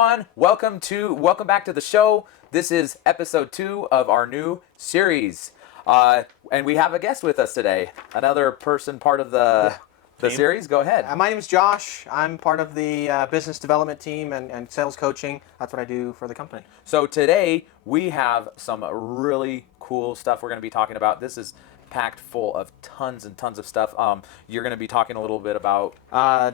everyone. Welcome back to the show. This is episode 2 of our new series. And we have a guest with us today. Another person part of the series. Go ahead. My name is Josh. I'm part of the business development team and sales coaching. That's what I do for the company. So today we have some really cool stuff we're going to be talking about. This is packed full of tons and tons of stuff. You're going to be talking a little bit about...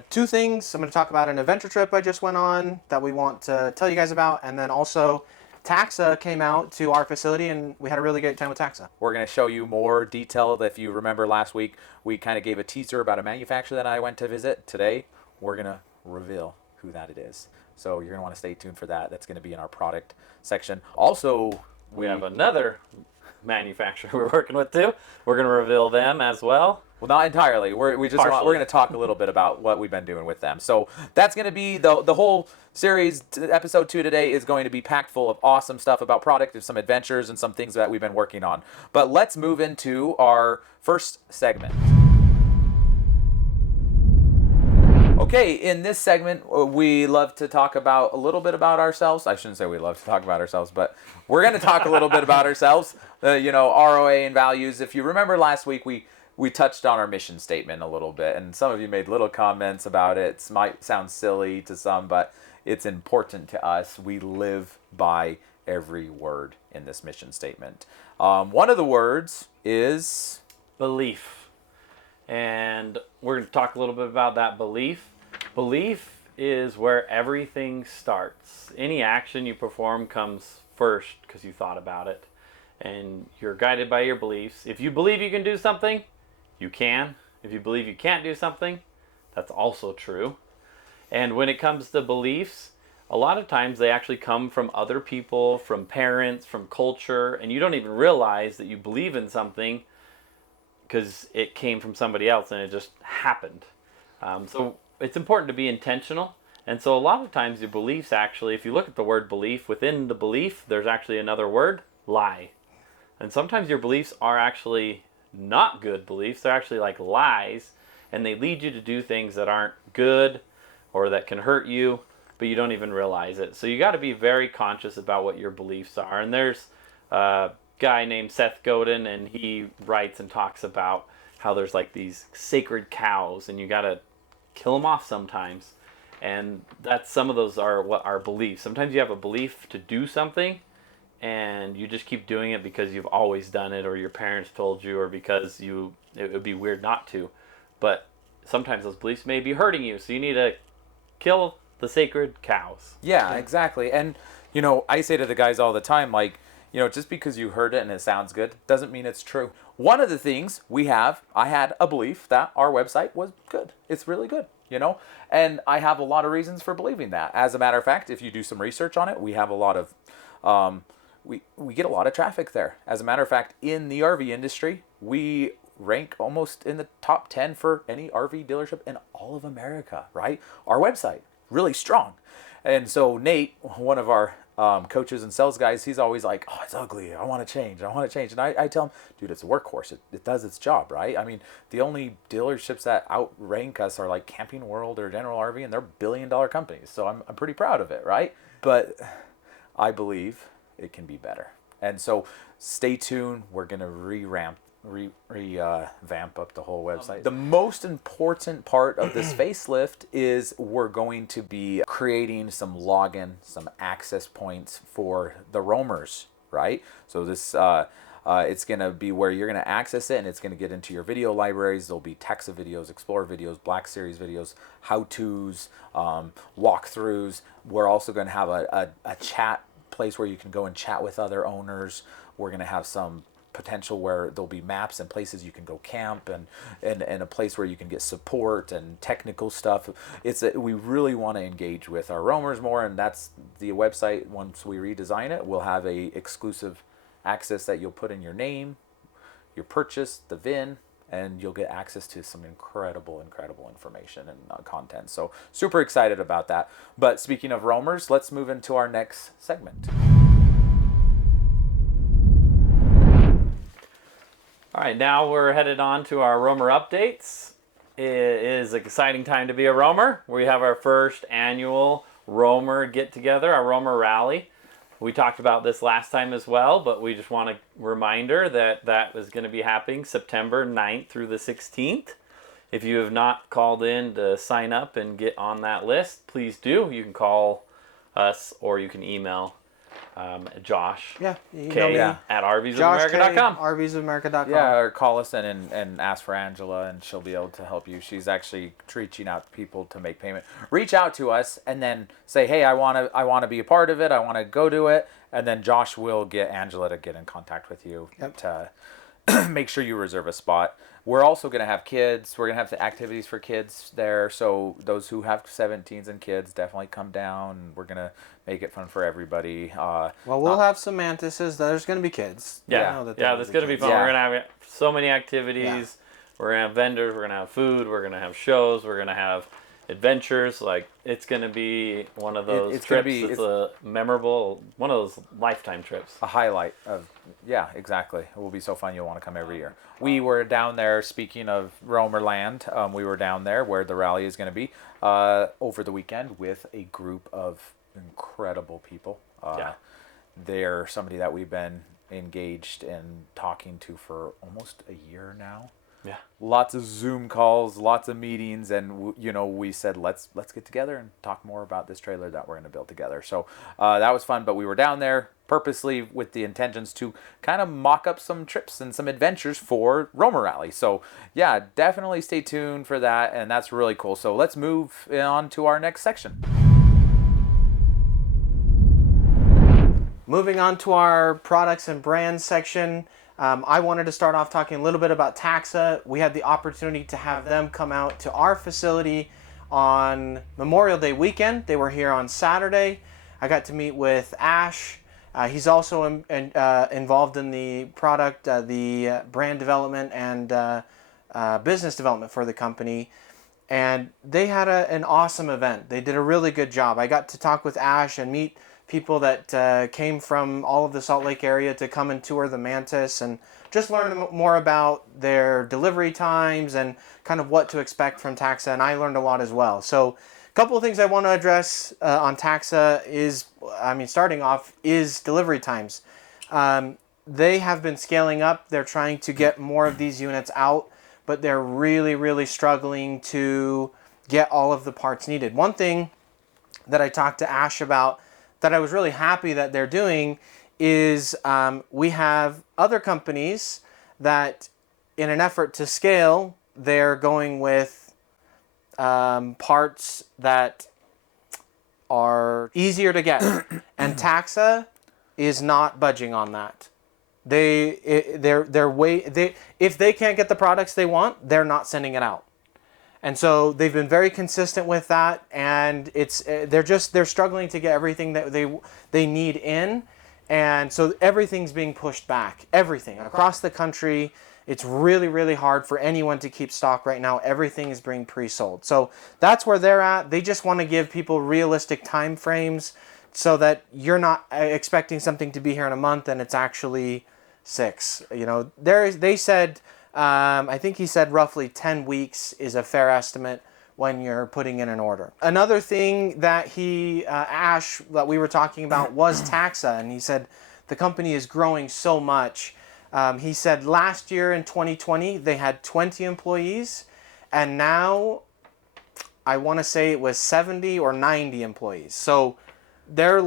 two things. I'm going to talk about an adventure trip I just went on that we want to tell you guys about. And then also Taxa came out to our facility and we had a really great time with Taxa. We're going to show you more detail. If you remember last week, we kind of gave a teaser about a manufacturer that I went to visit. Today, we're going to reveal who that it is. So you're going to want to stay tuned for that. That's going to be in our product section. Also, we have another manufacturer we're working with too. We're going to reveal them as well. Well, not entirely. We're going to talk a little bit about what we've been doing with them. So that's going to be the whole series. Episode 2 today is going to be packed full of awesome stuff about product and some adventures and some things that we've been working on. But let's move into our first segment. Okay, in this segment, we love to talk about a little bit about ourselves. I shouldn't say we love to talk about ourselves, but we're going to talk a little bit about ourselves. ROA and values. If you remember last week, we touched on our mission statement a little bit, and some of you made little comments about it. It might sound silly to some, but it's important to us. We live by every word in this mission statement. One of the words is... belief. And we're going to talk a little bit about that belief. Belief is where everything starts. Any action you perform comes first because you thought about it. And you're guided by your beliefs. If you believe you can do something, you can. If you believe you can't do something, that's also true. And when it comes to beliefs, a lot of times they actually come from other people, from parents, from culture, and you don't even realize that you believe in something because it came from somebody else and it just happened. So it's important to be intentional. And so a lot of times your beliefs actually, if you look at the word belief, within the belief, there's actually another word, lie. And sometimes your beliefs are actually not good beliefs. They're actually like lies, and they lead you to do things that aren't good or that can hurt you, but you don't even realize it. So you got to be very conscious about what your beliefs are. And there's a guy named Seth Godin, and he writes and talks about how there's like these sacred cows, and you got to kill them off sometimes. And that's, some of those are what our beliefs. Sometimes you have a belief to do something, and you just keep doing it because you've always done it, or your parents told you, or because it would be weird not to. But sometimes those beliefs may be hurting you, so you need to kill the sacred cows. Yeah, exactly. And, I say to the guys all the time, like, just because you heard it and it sounds good doesn't mean it's true. One of the things I had a belief that our website was good. It's really good, and I have a lot of reasons for believing that. As a matter of fact, if you do some research on it, we have a lot of, we get a lot of traffic there. As a matter of fact, in the RV industry, we rank almost in the top 10 for any RV dealership in all of America, right? Our website, really strong. And so Nate, one of our coaches and sales guys, he's always like, oh, it's ugly. I want to change. And I tell him, dude, it's a workhorse. It does its job, right? I mean, the only dealerships that outrank us are like Camping World or General RV, and they're billion-dollar companies. So I'm pretty proud of it, right? But I believe it can be better. And so stay tuned. We're going to revamp up the whole website. The most important part of this facelift is we're going to be creating some login, some access points for the roamers, right? So this it's going to be where you're going to access it, and it's going to get into your video libraries. There'll be Taxa videos, Explorer videos, Black Series videos, how-tos, walkthroughs. We're also going to have a chat place where you can go and chat with other owners. We're going to have some potential where there'll be maps and places you can go camp, and a place where you can get support and technical stuff. We really want to engage with our roamers more, and that's the website. Once we redesign it, we'll have a exclusive access that you'll put in your name, your purchase, the VIN, and you'll get access to some incredible information and content. So super excited about that. But speaking of roamers, let's move into our next segment. All right, now we're headed on to our roamer updates. It is an exciting time to be a roamer. We have our first annual Roamer get together, our Roamer rally. We talked about this last time as well, but we just want a reminder that that is going to be happening September 9th through the 16th. If you have not called in to sign up and get on that list, please do. You can call us or you can email Josh Yeah, you K know me. at Josh rvsofamerica.com. rvsofamerica.com. Yeah, or call us in and ask for Angela, and she'll be able to help you. She's actually reaching out to people to make payment. Reach out to us and then say, hey, I wanna be a part of it. I want to go do it. And then Josh will get Angela to get in contact with you to make sure you reserve a spot. We're also going to have kids. We're going to have the activities for kids there. So those who have 17s and kids, definitely come down. We're going to make it fun for everybody. Well, we'll have some mantises. There's going to be kids. Yeah, that's going to be fun. Yeah. We're going to have so many activities. Yeah. We're going to have vendors. We're going to have food. We're going to have shows. We're going to have adventures. Like, it's going to be one of those it's gonna trips. be- It's a memorable, one of those lifetime trips. A highlight of, yeah, exactly. It will be so fun. You'll want to come every year. We were down there, speaking of Roamer Land, we were down there where the rally is going to be over the weekend with a group of incredible people. They're somebody that we've been engaged in talking to for almost a year now. Yeah. Lots of Zoom calls, lots of meetings, and we said let's get together and talk more about this trailer that we're going to build together. So that was fun. But we were down there purposely with the intentions to kind of mock up some trips and some adventures for Roamer Rally. So yeah, definitely stay tuned for that, and that's really cool. So let's move on to our next section. Moving on to our products and brands section. I wanted to start off talking a little bit about Taxa. We had the opportunity to have them come out to our facility on Memorial Day weekend. They were here on Saturday. I got to meet with Ash. He's also involved in the product, the brand development and business development for the company. And they had an awesome event. They did a really good job. I got to talk with Ash and meet people that came from all of the Salt Lake area to come and tour the Mantis and just learn more about their delivery times and kind of what to expect from Taxa. And I learned a lot as well. So a couple of things I want to address on Taxa is, starting off, is delivery times. They have been scaling up. They're trying to get more of these units out, but they're really, really struggling to get all of the parts needed. One thing that I talked to Ash about that I was really happy that they're doing is we have other companies that, in an effort to scale, they're going with parts that are easier to get, and Taxa is not budging on that. If they can't get the products they want, they're not sending it out. And so they've been very consistent with that, and they're struggling to get everything that they need in, and so everything's being pushed back. Everything across the country, it's really, really hard for anyone to keep stock right now. Everything is being pre-sold. So that's where they're at. They just want to give people realistic time frames so that you're not expecting something to be here in a month and it's actually 6. They said. I think he said roughly 10 weeks is a fair estimate when you're putting in an order. Another thing that Ash, that we were talking about was Taxa, and he said the company is growing so much. He said last year in 2020 they had 20 employees, and now I want to say it was 70 or 90 employees. So they're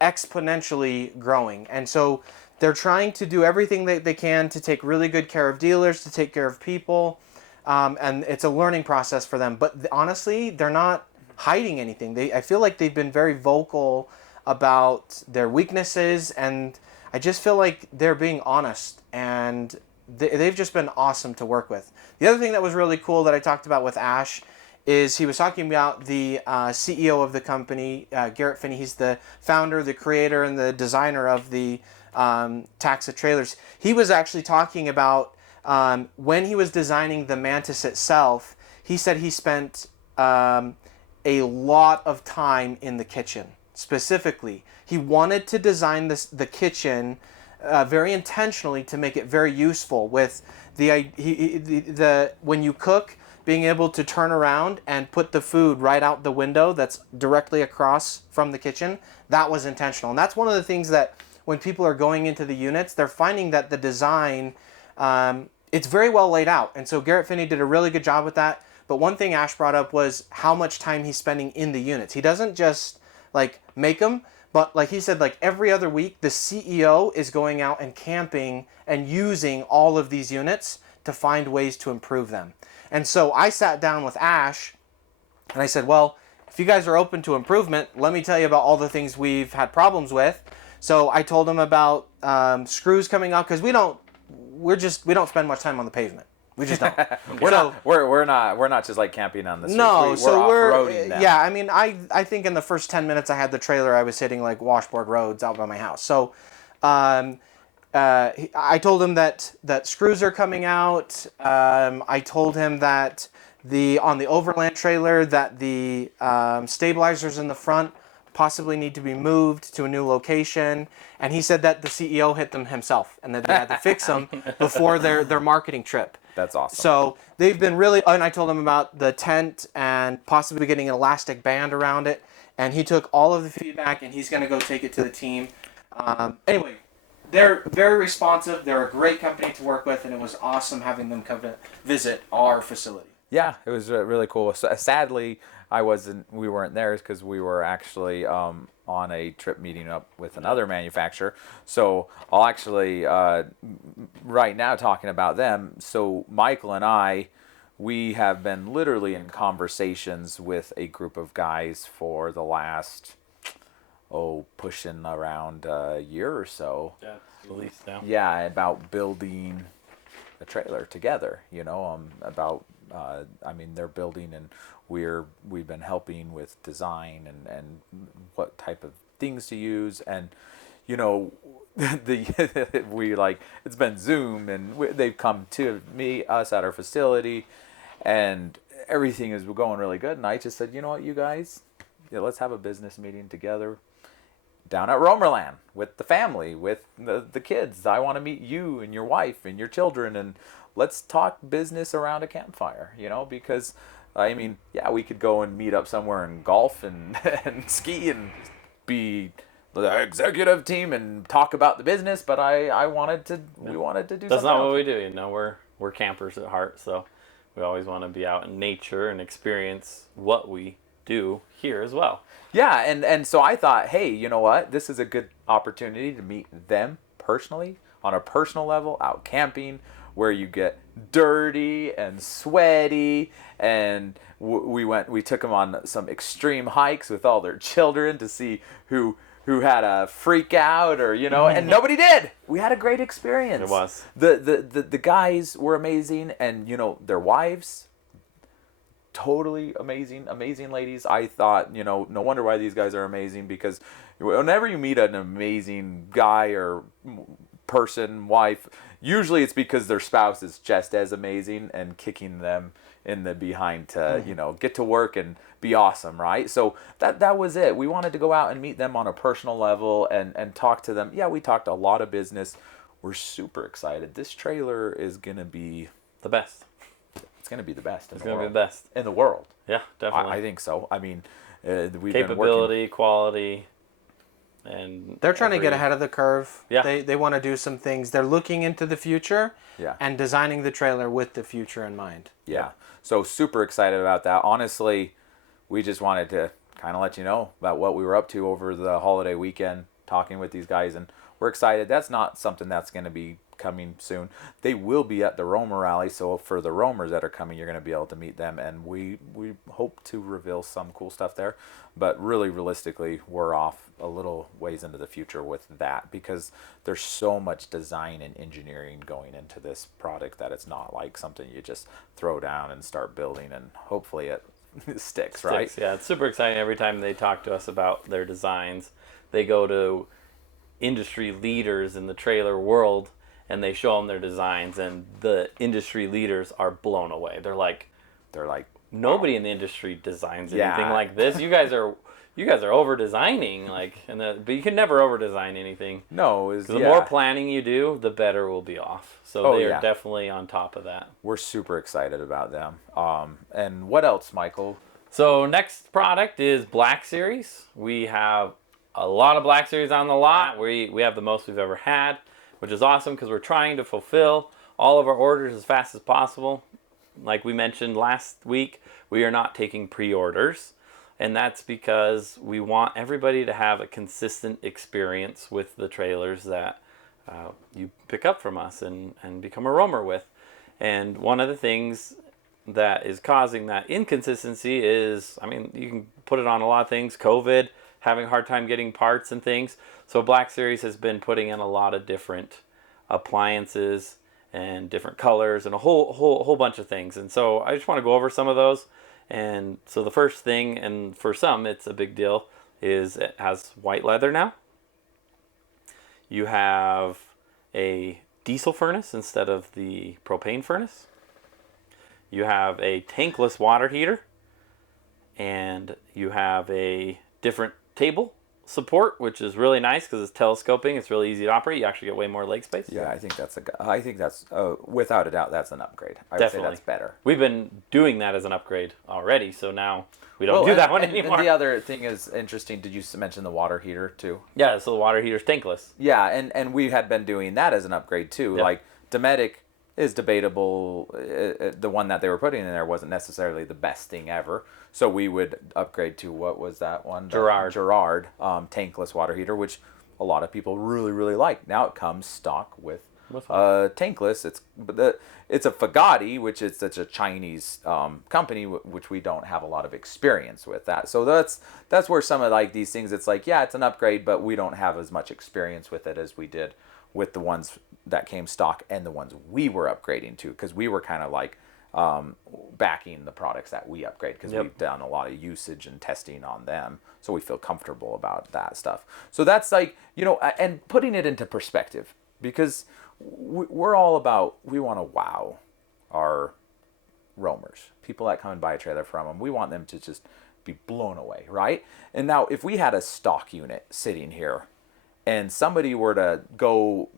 exponentially growing, and so they're trying to do everything that they can to take really good care of dealers, to take care of people, and it's a learning process for them. But honestly, they're not hiding anything. I feel like they've been very vocal about their weaknesses, and I just feel like they're being honest, and they've just been awesome to work with. The other thing that was really cool that I talked about with Ash is he was talking about the CEO of the company, Garrett Finney. He's the founder, the creator, and the designer of the Taxa trailers. He was actually talking about when he was designing the Mantis itself, he said he spent a lot of time in the kitchen. Specifically, he wanted to design the kitchen very intentionally to make it very useful with when you cook, being able to turn around and put the food right out the window that's directly across from the kitchen, that was intentional. And that's one of the things that when people are going into the units, they're finding that the design, it's very well laid out. And so Garrett Finney did a really good job with that. But one thing Ash brought up was how much time he's spending in the units. He doesn't just like make them, but like he said, like every other week, the CEO is going out and camping and using all of these units to find ways to improve them. And so I sat down with Ash and I said, well, if you guys are open to improvement, let me tell you about all the things we've had problems with. So I told him about screws coming out, because we don't spend much time on the pavement. We just don't. We're not just like camping on the streets. No, we're off-roading now. yeah. I mean, I think in the first 10 minutes I had the trailer, I was hitting like washboard roads out by my house. So, I told him that screws are coming out. I told him that on the overland trailer that the stabilizers in the front possibly need to be moved to a new location, and he said that the CEO hit them himself and that they had to fix them before their marketing trip. That's awesome. So they've been really, and I told him about the tent and possibly getting an elastic band around it, and he took all of the feedback and he's going to go take it to the team. Anyway, they're very responsive. They're a great company to work with, and it was awesome having them come to visit our facility. Yeah, it was really cool. Sadly, we weren't there because we were actually on a trip meeting up with another manufacturer. So I'll actually, right now talking about them, so Micheal and I, we have been literally in conversations with a group of guys for the last, pushing around a year or so. Yeah, at least now. Yeah, about building a trailer together, about, they're building and we've been helping with design and what type of things to use, and it's been Zoom, and they've come to us at our facility, and everything is going really good. And I just said, you know what, you guys, let's have a business meeting together down at Romerland with the family, with the kids. I want to meet you and your wife and your children, and let's talk business around a campfire, because we could go and meet up somewhere and golf and ski and be the executive team and talk about the business, but we wanted to do That's something not else. what we do, we're campers at heart, so we always want to be out in nature and experience what we do here as well. Yeah, and so I thought, hey, you know what? This is a good opportunity to meet them personally, on a personal level, out camping, where you get dirty and sweaty, and we took them on some extreme hikes with all their children to see who had a freak out, or and nobody did. We had a great experience. It was. The guys were amazing, and their wives, totally amazing ladies. I thought, no wonder why these guys are amazing, because whenever you meet an amazing guy or person, wife, usually it's because their spouse is just as amazing and kicking them in the behind to, get to work and be awesome, right? So that was it. We wanted to go out and meet them on a personal level and talk to them. Yeah, we talked a lot of business. We're super excited. This trailer is going to be the best. It's going to be the best. It's going to be the best in the world. Yeah, definitely. I think so. I mean, we've capability, been quality, and they're trying to get ahead of the curve. Yeah. They want to do some things. They're looking into the future. Yeah. And designing the trailer with the future in mind. Yeah. So super excited about that. Honestly, we just wanted to kind of let you know about what we were up to over the holiday weekend, talking with these guys, and we're excited. That's not something that's going to be coming soon. They will be at the Romer rally, so for the Romers that are coming, you're going to be able to meet them, and we hope to reveal some cool stuff there. But really, realistically, we're off a little ways into the future with that, because there's so much design and engineering going into this product that it's not like something you just throw down and start building, and hopefully it sticks, right? Yeah, it's super exciting every time they talk to us about their designs. They go to industry leaders in the trailer world and they show them their designs, and the industry leaders are blown away. They're like, they're like, Nobody in the industry designs anything Yeah. like this. You guys are over designing, like, but you can never over design anything. no, is The more planning you do, the better we'll be off. So Oh, they are yeah. definitely on top of that. we're super excited about them. And what else, Michael? So next product is Black Series. We have a lot of Black Series on the lot. We have the most we've ever had, which is awesome because we're trying to fulfill all of our orders as fast as possible. Like we mentioned last week, we are not taking pre-orders, and that's because we want everybody to have a consistent experience with the trailers that you pick up from us and become a roamer with. And one of the things that is causing that inconsistency is, I mean, you can put it on a lot of things, COVID, having a hard time getting parts and things. So Black Series has been putting in a lot of different appliances and different colors and a whole bunch of things. And so I just want to go over some of those. And so the first thing, and for some it's a big deal, is it has white leather now. You have a diesel furnace instead of the propane furnace. You have a tankless water heater. And you have a different table support, which is really nice because it's telescoping. It's really easy to operate. You actually get way more leg space. Yeah, I think that's without a doubt that's an upgrade. I would Definitely. say that's better. We've been doing that as an upgrade already, so now we don't do that one anymore. And the other thing is interesting. Did you mention the water heater too? Yeah, so the water heater's tankless. Yeah, and we had been doing that as an upgrade too. Yep. Like Dometic is debatable. The one that they were putting in there wasn't necessarily the best thing ever. So we would upgrade to, what was that one? Gerard. Tankless water heater, which a lot of people really, really like. Now it comes stock with tankless. It's a Fagati, which is such a Chinese company, which we don't have a lot of experience with that. So that's where some of like these things, it's like, yeah, it's an upgrade, but we don't have as much experience with it as we did with the ones that came stock and the ones we were upgrading to, because we were kind of like backing the products that we upgrade, because Yep. we've done a lot of usage and testing on them, so we feel comfortable about that stuff. So that's like, and putting it into perspective, because we're all about, we want to wow our roamers, people that come and buy a trailer from them. We want them to just be blown away, right? And now if we had a stock unit sitting here and somebody were to go,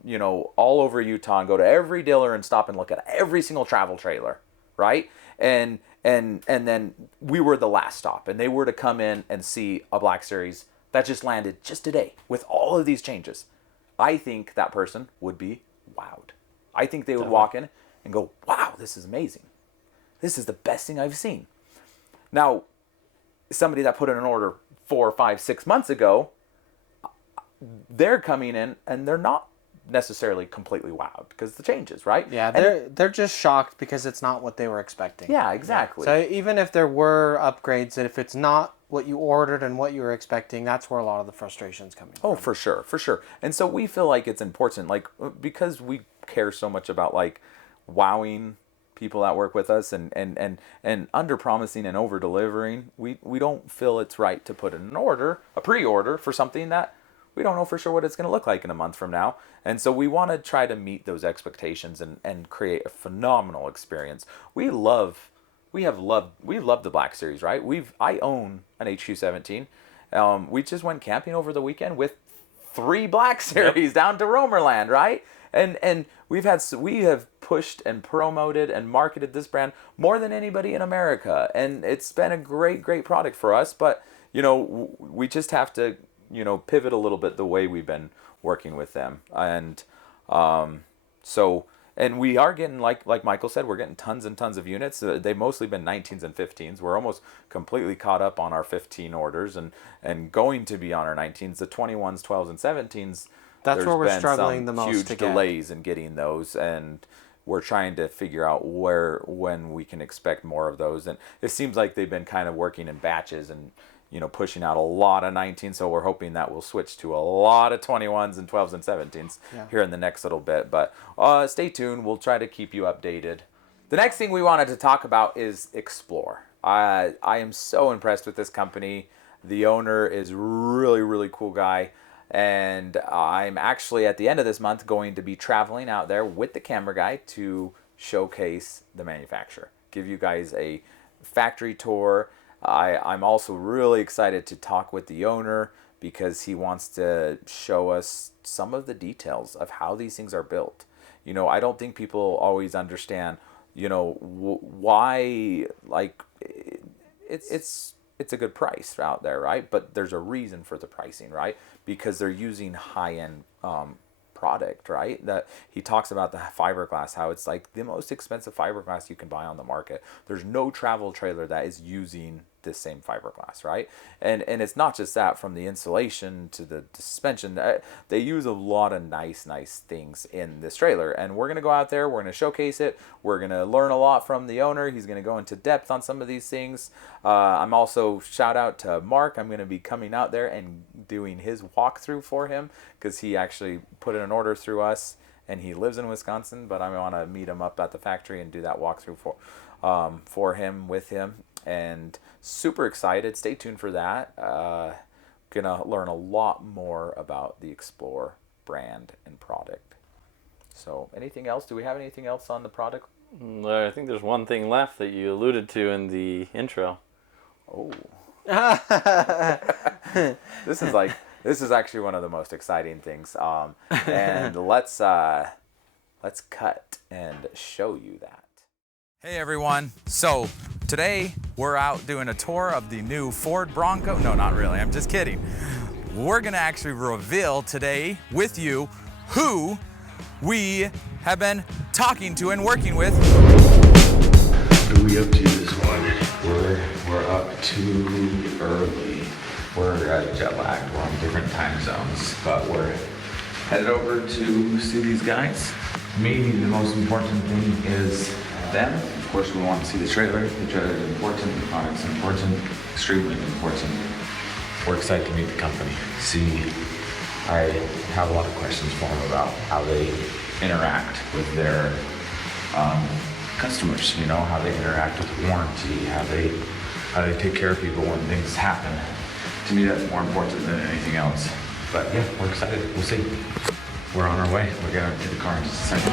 all over Utah and go to every dealer and stop and look at every single travel trailer, right? And then we were the last stop, and they were to come in and see a Black Series that just landed just today with all of these changes, I think that person would be wowed. I think they would walk in and go, wow, this is amazing. This is the best thing I've seen. Now, somebody that put in an order 4, 5, 6 months ago, they're coming in and they're not necessarily completely wowed because the changes, right? Yeah, they're just shocked because it's not what they were expecting. Yeah, exactly. So even if there were upgrades, if it's not what you ordered and what you were expecting, that's where a lot of the frustration's coming from. Oh, for sure. And so we feel like it's important, like, because we care so much about like wowing people that work with us and under promising and over delivering, we don't feel it's right to put in a pre-order for something that we don't know for sure what it's going to look like in a month from now. And so we want to try to meet those expectations and create a phenomenal experience. We've loved the Black Series, right? I own an HQ17. We just went camping over the weekend with 3 Black Series down to Romerland, right? And we have pushed and promoted and marketed this brand more than anybody in America, and it's been a great product for us. But we just have to pivot a little bit the way we've been working with them, and we are getting, like Micheal said, we're getting tons and tons of units. They've mostly been 19s and 15s. We're almost completely caught up on our 15 orders and going to be on our 19s. The 21s, 12s, and 17s. That's where we're been struggling the most huge to get. delays in getting those, and we're trying to figure out when we can expect more of those. And it seems like they've been kind of working in batches and pushing out a lot of 19s, so we're hoping that we'll switch to a lot of 21s and 12s and 17s here in the next little bit. But stay tuned. We'll try to keep you updated. The next thing we wanted to talk about is Explore. I am so impressed with this company. The owner is really, really cool guy. And I'm actually, at the end of this month, going to be traveling out there with the camera guy to showcase the manufacturer. Give you guys a factory tour. I'm also really excited to talk with the owner because he wants to show us some of the details of how these things are built. I don't think people always understand, why, like, it's a good price out there, right? But there's a reason for the pricing, right? Because they're using high-end product, right? That he talks about the fiberglass, how it's like the most expensive fiberglass you can buy on the market. There's no travel trailer that is using this same fiberglass, right? And it's not just that, from the insulation to the suspension, they use a lot of nice things in this trailer. And we're gonna go out there, we're gonna showcase it, we're gonna learn a lot from the owner. He's gonna go into depth on some of these things. I'm also, shout out to Mark, I'm gonna be coming out there and doing his walkthrough for him, because he actually put in an order through us, and he lives in Wisconsin, but I want to meet him up at the factory and do that walkthrough for him, with him. And super excited. Stay tuned for that. Gonna learn a lot more about the Explore brand and product. So anything else? Do we have anything else on the product? I think there's one thing left that you alluded to in the intro. Oh. This is actually one of the most exciting things. And let's cut and show you that. Hey everyone. So today we're out doing a tour of the new Ford Bronco. No, not really. I'm just kidding. We're gonna actually reveal today with you who we have been talking to and working with. What are we up to this one? We're up too early. We're jet lagged. We're on different time zones, but we're headed over to see these guys. Maybe the most important thing is them. Of course, we want to see the trailer. The trailer is important. The product's important. Extremely important. We're excited to meet the company. I have a lot of questions for them about how they interact with their customers. How they interact with warranty, how they take care of people when things happen. To me, that's more important than anything else. But yeah, we're excited. We'll see. We're on our way. We're gonna get the car in just a second.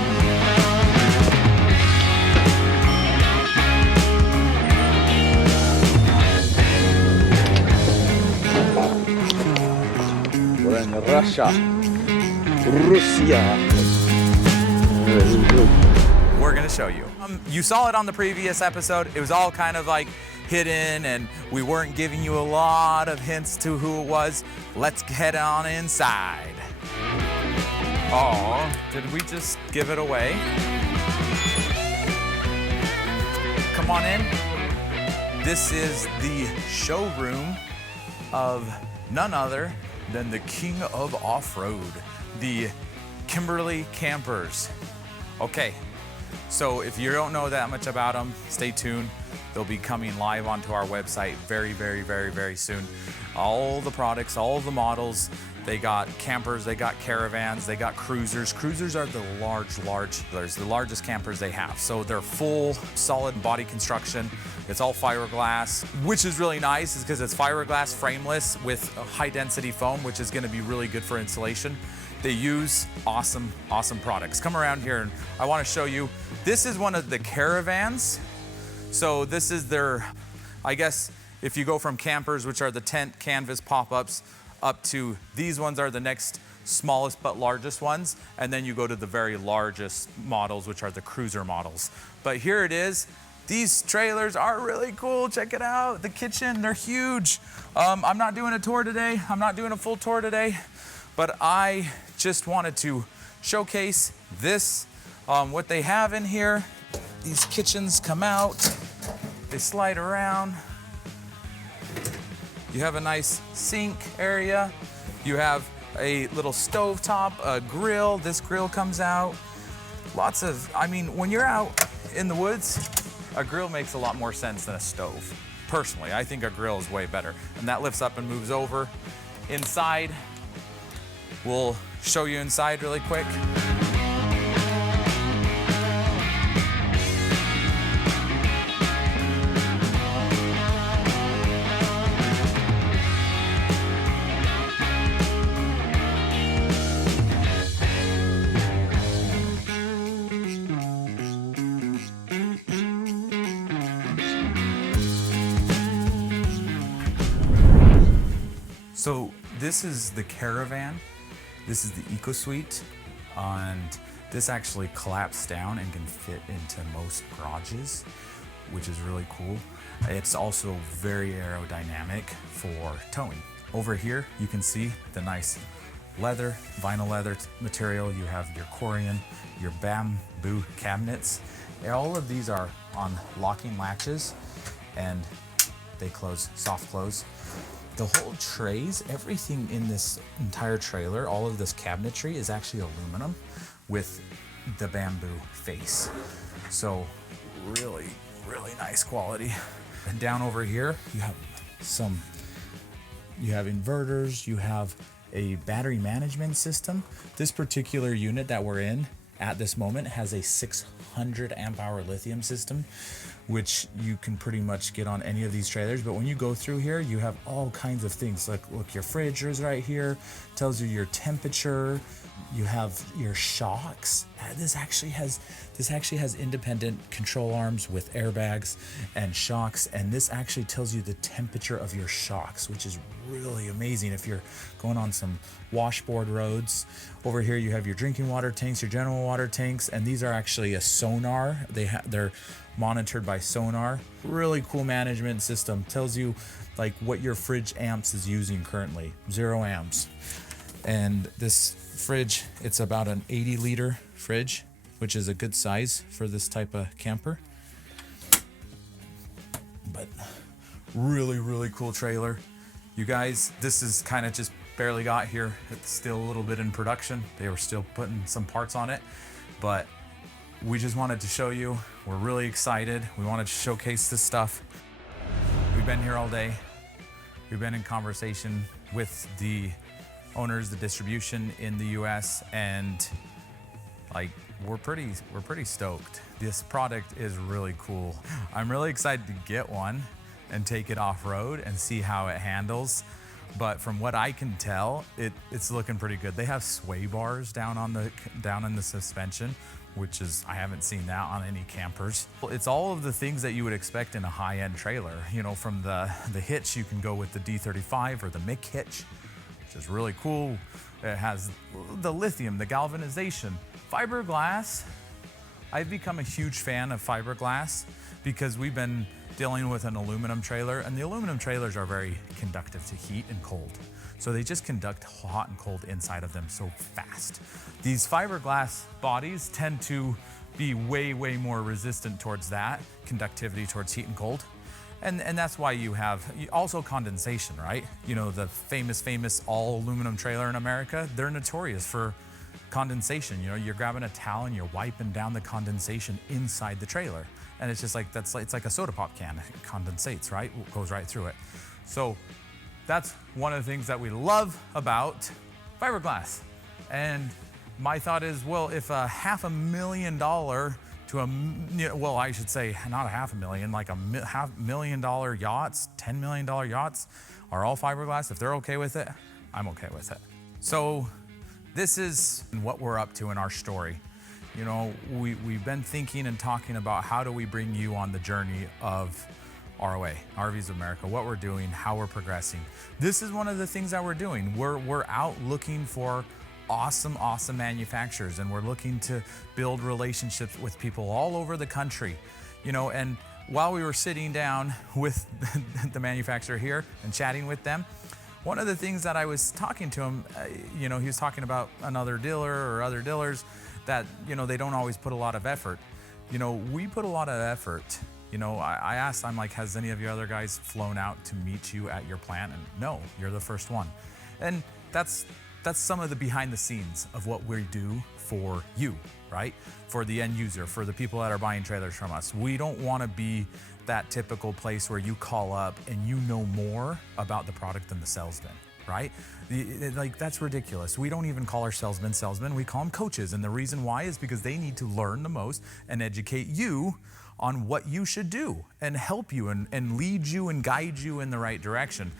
We're in Russia. We're gonna show you. You saw it on the previous episode. It was all kind of like hidden, and we weren't giving you a lot of hints to who it was. Let's head on inside. Oh, did we just give it away? Come on in. This is the showroom of none other than the king of off-road, the Kimberly Campers. Okay, so if you don't know that much about them, stay tuned. They'll be coming live onto our website very soon. All the products, all the models. They got campers, they got caravans, they got cruisers. Cruisers are the the largest campers they have. So they're full, solid body construction. It's all fiberglass, which is really nice, is because it's fiberglass frameless with a high density foam, which is gonna be really good for insulation. They use awesome products. Come around here and I wanna show you. This is one of the caravans. So this is their, I guess, if you go from campers, which are the tent canvas pop-ups, up to these ones are the next smallest but largest ones, and then you go to the very largest models, which are the cruiser models. But here it is. These trailers are really cool. Check it out. The kitchen, they're huge. I'm not doing a tour today. I'm not doing a full tour today, but I just wanted to showcase this, what they have in here. These kitchens come out, they slide around. You have a nice sink area. You have a little stove top, a grill. This grill comes out. When you're out in the woods, a grill makes a lot more sense than a stove. Personally, I think a grill is way better. And that lifts up and moves over. Inside, we'll show you inside really quick. So this is the Caravan. This is the Eco Suite, and this actually collapsed down and can fit into most garages, which is really cool. It's also very aerodynamic for towing. Over here, you can see the nice leather, vinyl leather material. You have your Corian, your bamboo cabinets. All of these are on locking latches, and they close, soft close. The whole trays, everything in this entire trailer, all of this cabinetry is actually aluminum with the bamboo face. So really, really nice quality. And down over here, you have inverters, you have a battery management system. This particular unit that we're in at this moment has a 600 amp hour lithium system, which you can pretty much get on any of these trailers. But when you go through here, you have all kinds of things. Like, look, your fridge is right here, tells you your temperature. You have your shocks. This actually has independent control arms with airbags and shocks, and this actually tells you the temperature of your shocks, which is really amazing if you're going on some washboard roads. Over here you have your drinking water tanks, your general water tanks, and these are actually a sonar. They're monitored by sonar. Really cool management system. Tells you like what your fridge amps is using currently. 0 amps. And this fridge, it's about an 80 liter fridge, which is a good size for this type of camper. But really, really cool trailer. You guys, this is kind of just barely got here. It's still a little bit in production. They were still putting some parts on it, but we just wanted to show you. We're really excited. We wanted to showcase this stuff. We've been here all day. We've been in conversation with the owners, the distribution in the US, and like we're pretty stoked. This product is really cool. I'm really excited to get one and take it off-road and see how it handles. But from what I can tell, it's looking pretty good. They have sway bars down in the suspension, which is, I haven't seen that on any campers. It's all of the things that you would expect in a high-end trailer. You know, from the hitch, you can go with the D35 or the Mick hitch, which is really cool. It has the lithium, the galvanization, fiberglass. I've become a huge fan of fiberglass because we've been dealing with an aluminum trailer, and the aluminum trailers are very conductive to heat and cold. So they just conduct hot and cold inside of them so fast. These fiberglass bodies tend to be way, way more resistant towards that conductivity towards heat and cold. And that's why you have also condensation, right? You know, the famous all aluminum trailer in America, they're notorious for condensation. You know, you're grabbing a towel and you're wiping down the condensation inside the trailer. And it's just like, it's like a soda pop can. It condensates, right? It goes right through it. So that's one of the things that we love about fiberglass. And my thought is, well, if a $500,000 to well, I should say not a $500,000, like $500,000 yachts, $10 million yachts are all fiberglass, if they're okay with it, I'm okay with it. So this is what we're up to in our story. You know, we've been thinking and talking about how do we bring you on the journey of ROA, RVs of America, what we're doing, how we're progressing. This is one of the things that we're doing. We're out looking for awesome manufacturers, and we're looking to build relationships with people all over the country. You know, and while we were sitting down with the manufacturer here and chatting with them, one of the things that I was talking to him, you know, he was talking about another dealer or other dealers that, you know, they don't always put a lot of effort. You know, we put a lot of effort. You know, I asked, I'm like, has any of your other guys flown out to meet you at your plant? And no, you're the first one. And that's some of the behind the scenes of what we do for you, right? For the end user, for the people that are buying trailers from us. We don't want to be that typical place where you call up and you know more about the product than the salesman, right? Like, that's ridiculous. We don't even call our salesmen, we call them coaches. And the reason why is because they need to learn the most and educate you on what you should do and help you and lead you and guide you in the right direction.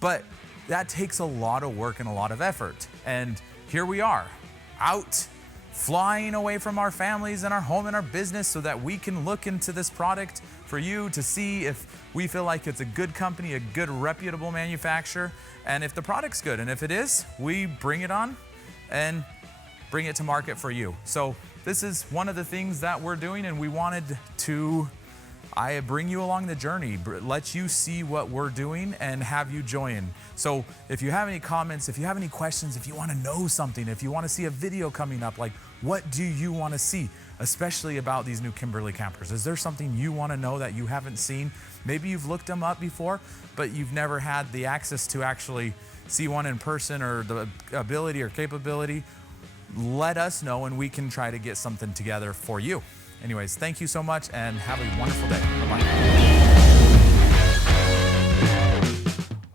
But that takes a lot of work and a lot of effort. And here we are, out flying away from our families and our home and our business so that we can look into this product for you to see if we feel like it's a good company, a good reputable manufacturer, and if the product's good. And if it is, we bring it on and bring it to market for you. So this is one of the things that we're doing, and we wanted to bring you along the journey, let you see what we're doing and have you join. So if you have any comments, if you have any questions, if you want to know something, if you want to see a video coming up, like what do you want to see, especially about these new Kimberly campers? Is there something you want to know that you haven't seen? Maybe you've looked them up before, but you've never had the access to actually see one in person or the ability or capability. Let us know and we can try to get something together for you. Anyways, thank you so much and have a wonderful day. Bye-bye.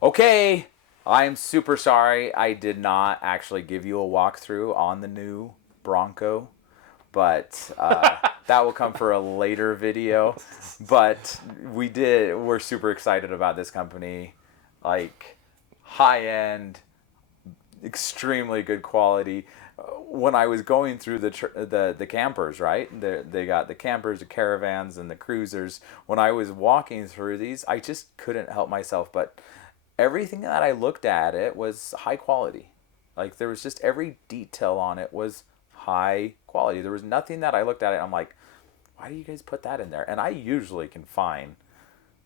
Okay, I'm super sorry I did not actually give you a walkthrough on the new Bronco, but that will come for a later video. But we're super excited about this company, like high-end, extremely good quality. When I was going through the campers, right? They got the campers, the caravans, and the cruisers. When I was walking through these, I just couldn't help myself. But everything that I looked at it was high quality. Like there was just every detail on it was high quality. There was nothing that I looked at it and I'm like, why do you guys put that in there? And I usually can find,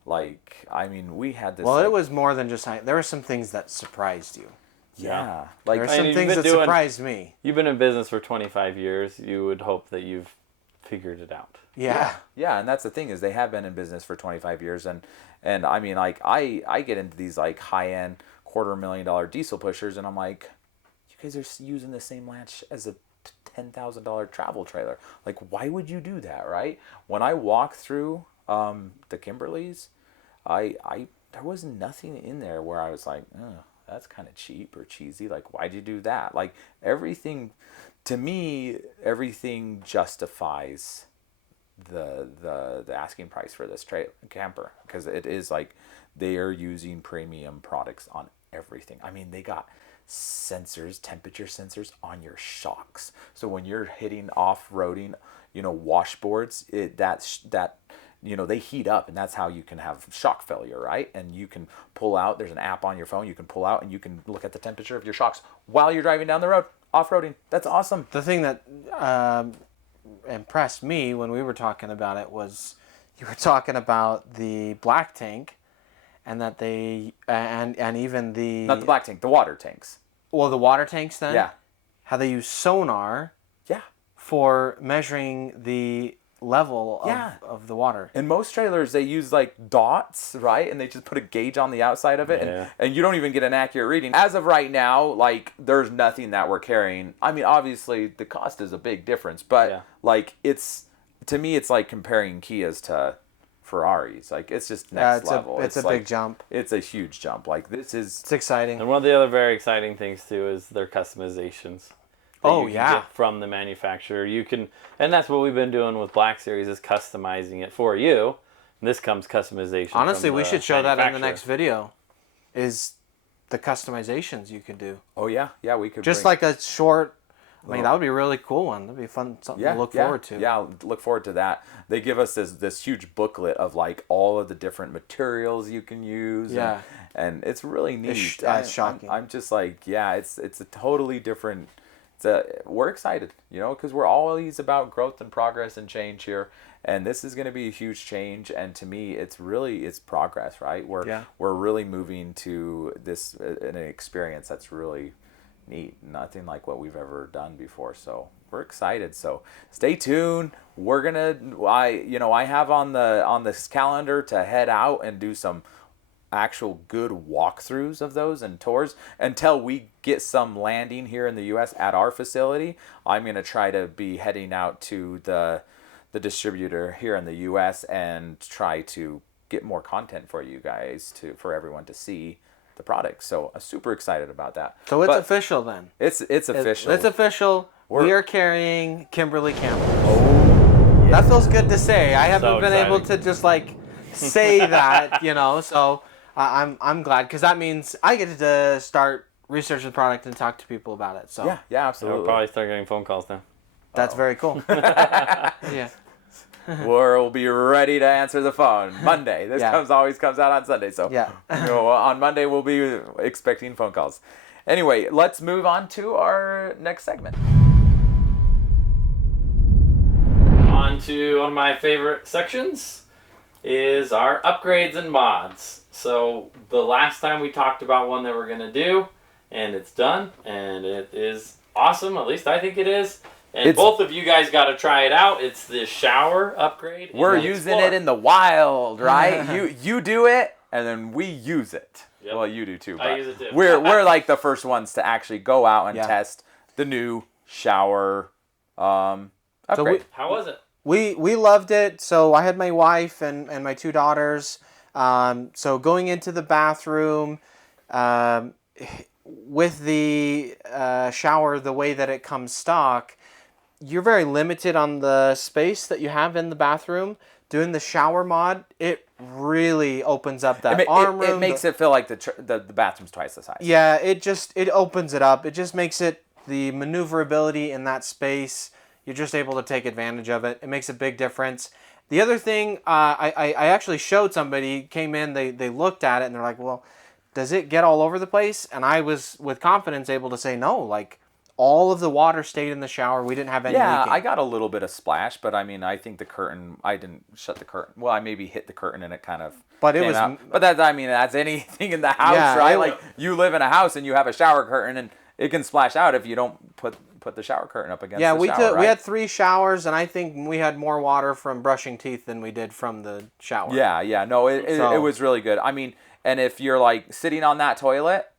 like, I mean, we had this. Well, it was more than just there were some things that surprised you. Yeah. Like, there are some things that surprised me. You've been in business for 25 years. You would hope that you've figured it out. Yeah. Yeah, and that's the thing is they have been in business for 25 years. And I mean, like, I get into these, like, high-end $250,000 diesel pushers, and I'm like, you guys are using the same latch as a $10,000 travel trailer. Like, why would you do that, right? When I walked through the Kimberleys, there was nothing in there where I was like, ugh, that's kind of cheap or cheesy. Like, why'd you do that? Like, everything, to me, everything justifies the asking price for this camper, because it is like they are using premium products on everything. I mean, they got sensors, temperature sensors on your shocks. So when you're hitting off-roading, washboards, they heat up, and that's how you can have shock failure, right? And you can pull out, there's an app on your phone, you can pull out and you can look at the temperature of your shocks while you're driving down the road, off-roading. That's awesome. The thing that impressed me when we were talking about it was you were talking about the black tank, and that they, and even the... Not the black tank, the water tanks. Well, the water tanks then? Yeah. How they use sonar. Yeah. For measuring the level of the water. In most trailers, they use like dots, right? And they just put a gauge on the outside of it, and you don't even get an accurate reading. As of right now, like, there's nothing that we're carrying. I mean, obviously, the cost is a big difference, but like, to me, it's like comparing Kias to Ferraris. Like, it's just next level. It's a like, big jump. It's a huge jump. Like, it's exciting. And one of the other very exciting things too is their customizations. Get from the manufacturer. You can, and that's what we've been doing with Black Series, is customizing it for you. And this comes customization. Honestly, we should show that in the next video. Is the customizations you can do. Oh yeah, we could just like a short. I mean, that would be a really cool one. That'd be fun, something to look forward to. Yeah, look forward to that. They give us this huge booklet of like all of the different materials you can use. Yeah, and it's really neat. It's shocking. I'm just like, it's a totally different. We're excited, because we're always about growth and progress and change here, and this is going to be a huge change. And to me, it's progress, right? We're really moving to this an experience that's really neat, nothing like what we've ever done before. So we're excited. So stay tuned. We're gonna, I have on this calendar to head out and do some actual good walkthroughs of those and tours until we get some landing here in the U.S. at our facility. I'm going to try to be heading out to the distributor here in the U.S. and try to get more content for you guys, for everyone to see the product. So I'm super excited about that. So it's official then. It's official. It's official. We are carrying Kimberly campers. That feels good to say. I haven't been able to just like say that, so I'm glad, because that means I get to start research the product and talk to people about it. So yeah, absolutely. We'll probably start getting phone calls now. That's very cool. Yeah. We'll be ready to answer the phone Monday. This Yeah. always comes out on Sunday. So Yeah. on Monday we'll be expecting phone calls. Anyway, let's move on to our next segment. On to one of my favorite sections is our upgrades and mods. So the last time we talked about one that we're going to do, and it's done, and it is awesome. At least I think it is. And both of you guys got to try it out. It's the shower upgrade. We're using it in the wild, right? you do it, and then we use it. Yep. Well, you do too. But I use it too. We're like the first ones to actually go out and Yeah. test the new shower upgrade. How was it? We loved it. So I had my wife and my 2 daughters. So going into the bathroom, with the shower, the way that it comes stock, you're very limited on the space that you have in the bathroom. Doing the shower mod, it really opens up that arm room. It makes it feel like the bathroom's twice the size. Yeah, it opens it up. It just makes it the maneuverability in that space. You're just able to take advantage of it. It makes a big difference. The other thing, I actually showed somebody, came in, they looked at it, and they're like, well, does it get all over the place? And I was, with confidence, able to say, no, like, all of the water stayed in the shower. We didn't have any leaking. I got a little bit of splash, but I mean, I think the curtain, I didn't shut the curtain. Well, I maybe hit the curtain and it kind of came out. But that's anything in the house, right? Like, you live in a house and you have a shower curtain and it can splash out if you don't put the shower curtain up against the shower, right? We had 3 showers, and I think we had more water from brushing teeth than we did from the shower. Yeah. No, it was really good. I mean, and if you're like sitting on that toilet,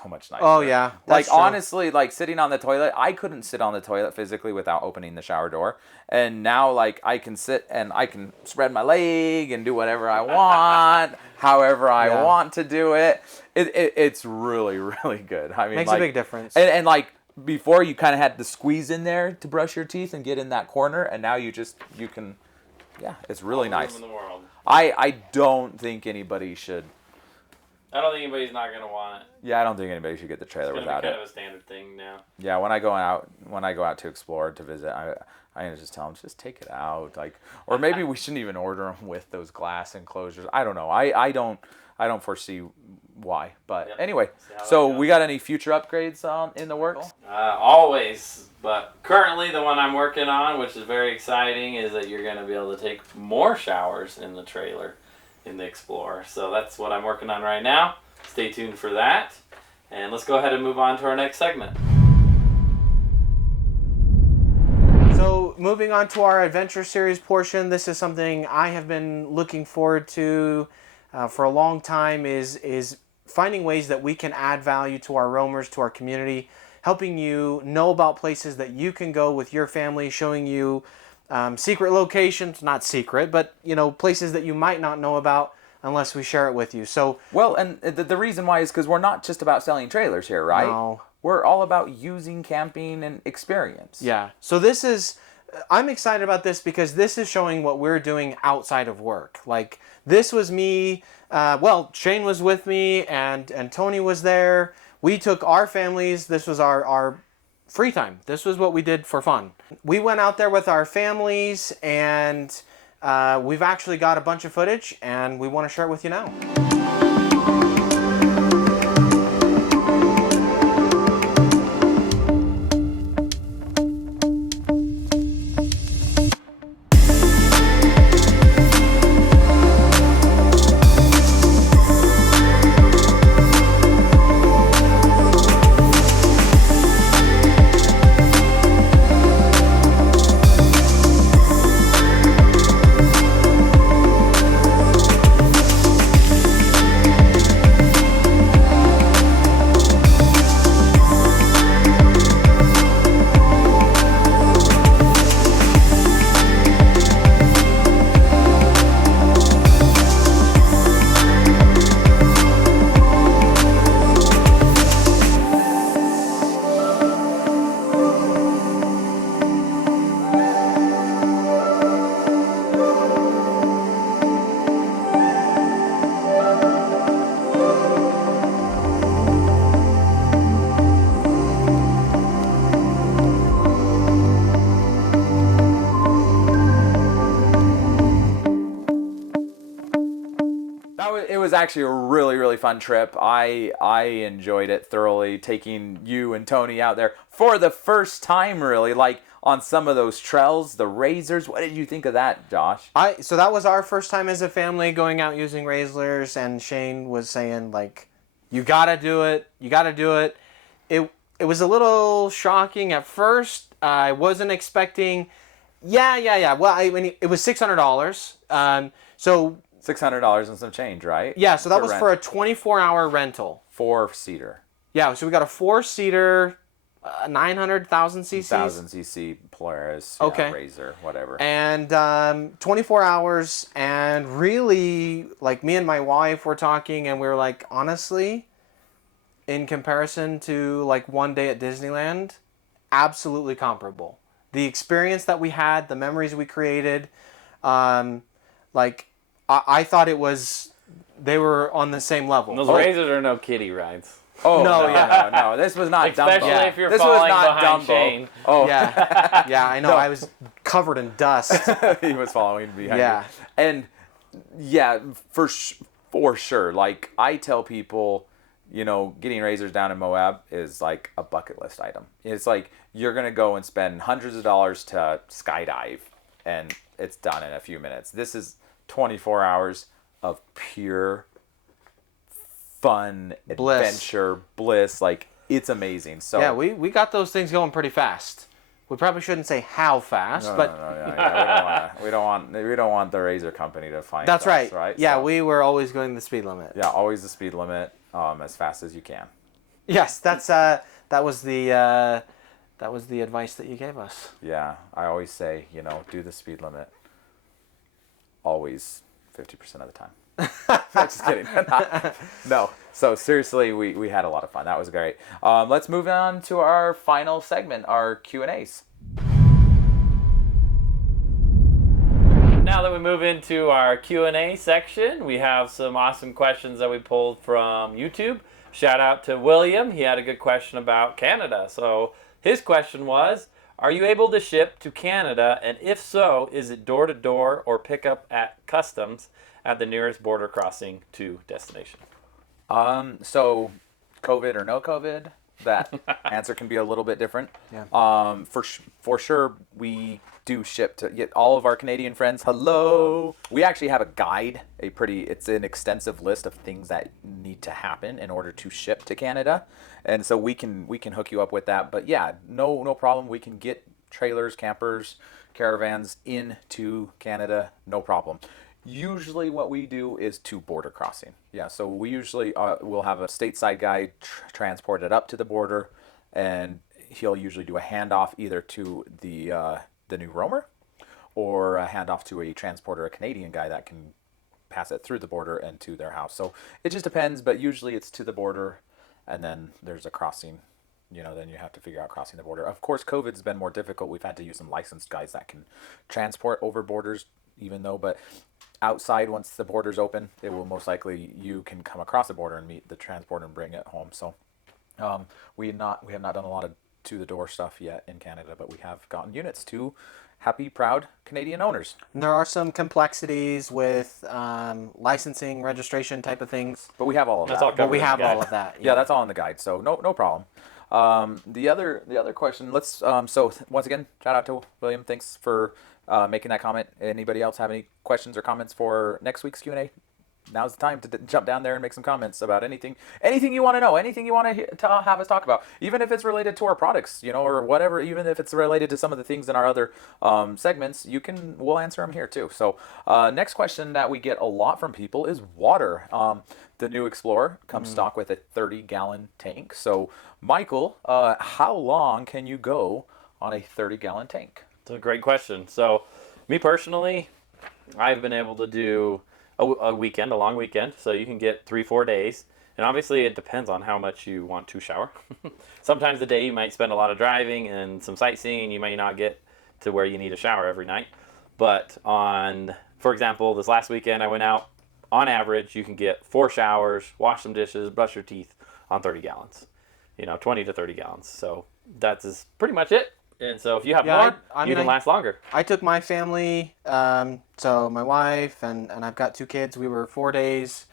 so much nicer. Oh yeah, like honestly, like sitting on the toilet, I couldn't sit on the toilet physically without opening the shower door, and now like I can sit and I can spread my leg and do whatever I want, however I want to do it. It's really, really good. I mean, makes a big difference. And like before, you kind of had to squeeze in there to brush your teeth and get in that corner, and now you can. Yeah, it's really nice. In the world. I don't think anybody should. I don't think anybody's not gonna want it. Yeah, I don't think anybody should get the trailer It's without kind it. of a standard thing now. Yeah, when I go out to explore, to visit, I just tell them, just take it out, like, or maybe we shouldn't even order them with those glass enclosures. I don't know. I don't foresee why, but anyway. So we got any future upgrades in the works? Always, but currently the one I'm working on, which is very exciting, is that you're gonna be able to take more showers in the trailer, in the Explorer. So that's what I'm working on right now. Stay tuned for that. And let's go ahead and move on to our next segment. So moving on to our adventure series portion, this is something I have been looking forward to for a long time, is finding ways that we can add value to our roamers, to our community, helping you know about places that you can go with your family, showing you secret locations, not secret, but places that you might not know about unless we share it with you. So well, and the reason why is because we're not just about selling trailers here, right? No. We're all about using camping and experience. Yeah. So I'm excited about this because this is showing what we're doing outside of work. Like, this was me, Shane was with me and Tony was there. We took our families. This was our free time. This was what we did for fun. We went out there with our families, and we've actually got a bunch of footage, and we want to share it with you now. But it was actually a really, really fun trip. I enjoyed it thoroughly, taking you and Tony out there for the first time, really, like on some of those trails, the razors. What did you think of that, Josh? So that was our first time as a family going out using razors, and Shane was saying, like, you gotta do it. You gotta do it. It was a little shocking at first. I wasn't expecting. Yeah. Well, I mean, it was $600. So $600 and some change, right? yeah, so that was rent. for a 24-hour rental. 4-seater. Yeah, so we got a 4-seater, 900,000 cc's. 1000cc Polaris, Okay. Razor, whatever. And 24 hours, and really, like, me and my wife were talking, and we were like, honestly, in comparison to, like, one day at Disneyland, absolutely comparable. The experience that we had, the memories we created, like, I thought it was, they were on the same level. Those razors are no kiddie rides. Oh, No, no. This was not Especially Dumbo. if you're this falling was not behind Dumbo. Shane. Oh, Yeah, I know. I was covered in dust. he was following behind Yeah. you. And yeah, for sure. Like, I tell people, getting razors down in Moab is like a bucket list item. It's like you're going to go and spend hundreds of dollars to skydive, and it's done in a few minutes. This is 24 hours of pure fun, adventure, bliss. Like, it's amazing. So Yeah, we got those things going pretty fast. We probably shouldn't say how fast, but we don't want the razor company to find that's us, right. Yeah, So, we were always going the speed limit. yeah, always the speed limit, as fast as you can. Yes, that was the advice that you gave us. Yeah, I always say, do the speed limit always 50% of the time. Just kidding. No. So seriously, we had a lot of fun. That was great. Let's move on to our final segment, our Q&As. Now that we move into our Q&A section, we have some awesome questions that we pulled from YouTube. Shout out to William. He had a good question about Canada. So his question was, are you able to ship to Canada? And if so, is it door-to-door or pickup at customs at the nearest border crossing to destination? So COVID or no COVID, that answer can be a little bit different. Yeah. For sure, we do ship to get all of our Canadian friends. Hello. We actually have a guide, it's an extensive list of things that need to happen in order to ship to Canada. And so we can hook you up with that. But yeah, no problem. We can get trailers, campers, caravans into Canada, no problem. Usually what we do is to border crossing. Yeah, so we usually will have a stateside guy transport it up to the border, and he'll usually do a handoff either to the new roamer or a handoff to a transporter, a Canadian guy that can pass it through the border and to their house. So it just depends, but usually it's to the border, and then there's a crossing. Then you have to figure out crossing the border. Of course, COVID's been more difficult. We've had to use some licensed guys that can transport over borders, but outside, once the border's open, it will most likely, you can come across the border and meet the transporter and bring it home. So we have not done a lot of to the door stuff yet in Canada, but we have gotten units to happy, proud Canadian owners. And there are some complexities with licensing, registration type of things. But we have all of That's that. all But we covered in have the guide. all of that. Yeah, that's all in the guide, so no problem. The other question, let's so once again, shout out to William. Thanks for making that comment. Anybody else have any questions or comments for next week's Q&A? Now's the time to jump down there and make some comments about anything you want to know, anything you want to have us talk about, even if it's related to our products, or whatever, even if it's related to some of the things in our other segments, we'll answer them here too. So next question that we get a lot from people is water. The new Explorer comes stock with a 30-gallon tank. So Micheal, how long can you go on a 30-gallon tank? It's a great question. So me personally, I've been able to do a long weekend, so you can get 3-4 days, and obviously it depends on how much you want to shower. Sometimes the day you might spend a lot of driving and some sightseeing, you may not get to where you need a shower every night. But for example, this last weekend I went out, on average you can get 4 showers, wash some dishes, brush your teeth on 30 gallons, 20 to 30 gallons. So that's pretty much it. And so if you have more, you can last longer. I took my family, so my wife and I've got 2 kids. We were 4 days,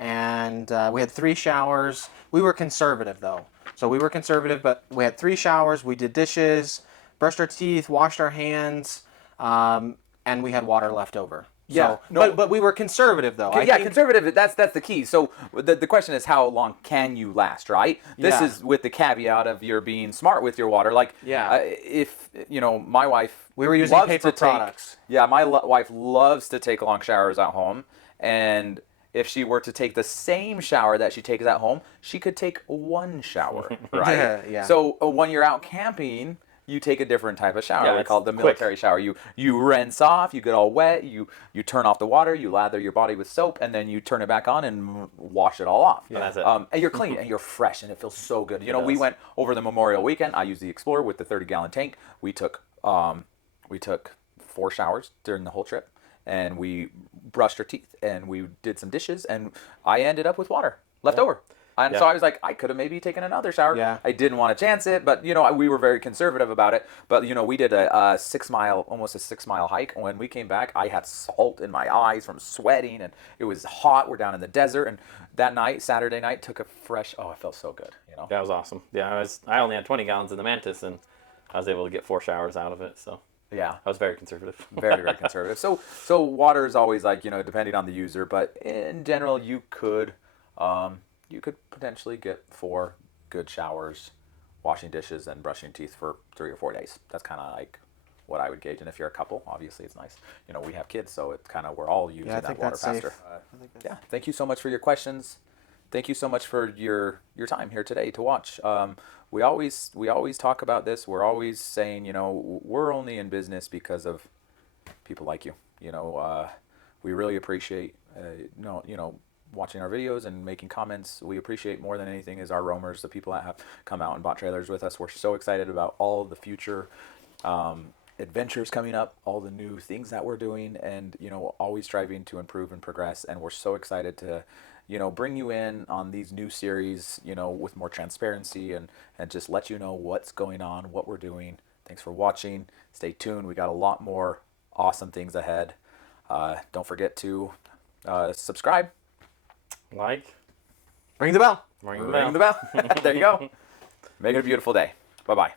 and we had 3 showers. We were conservative though. So we were conservative, but we had 3 showers. We did dishes, brushed our teeth, washed our hands, and we had water left over. Yeah, So, no- but we were conservative though. I Yeah, think- conservative. That's the key. So the question is, how long can you last, right? This Yeah. is with the caveat of you're being smart with your water. Like, Yeah. If my wife, We were using loves paper to take- products. Yeah, my wife loves to take long showers at home, and if she were to take the same shower that she takes at home, she could take 1 shower, right? Yeah. So when you're out camping, you take a different type of shower. Yeah, We it's call it the quick. military shower. You rinse off, you get all wet, you turn off the water, you lather your body with soap, and then you turn it back on and wash it all off. And that's it. And you're clean and you're fresh and it feels so good. You know, we does. went over the Memorial weekend. I used the Explorer with the 30-gallon tank. We took 4 showers during the whole trip, and we brushed our teeth and we did some dishes, and I ended up with water left over. And so Yeah. I was like, I could have maybe taken another shower. Yeah. I didn't want to chance it, but we were very conservative about it. But we did almost a 6-mile hike. When we came back, I had salt in my eyes from sweating, and it was hot. We're down in the desert, and that night, Saturday night, took a fresh. Oh, it felt so good. That was awesome. Yeah, I only had 20 gallons in the Mantis, and I was able to get 4 showers out of it. So Yeah. I was very conservative. Very, very conservative. So water is always like, depending on the user, but in general, you could potentially get 4 good showers, washing dishes and brushing teeth for 3 or 4 days. That's kind of like what I would gauge. And if you're a couple, obviously it's nice. We have kids, so it's kind of, we're all using I that think water that's faster. safe. Yeah. Thank you so much for your questions. Thank you so much for your time here today to watch. We always talk about this. We're always saying, we're only in business because of people like you. We really appreciate watching our videos and making comments. We appreciate more than anything is our roamers, the people that have come out and bought trailers with us. We're so excited about all the future adventures coming up, all the new things that we're doing, and always striving to improve and progress. And we're so excited to bring you in on these new series, with more transparency and just let you know what's going on, what we're doing. Thanks for watching. Stay tuned. We got a lot more awesome things ahead. Don't forget to subscribe. Like, Ring the bell. ring Ring the bell. There you go. Make it a beautiful day. Bye-bye.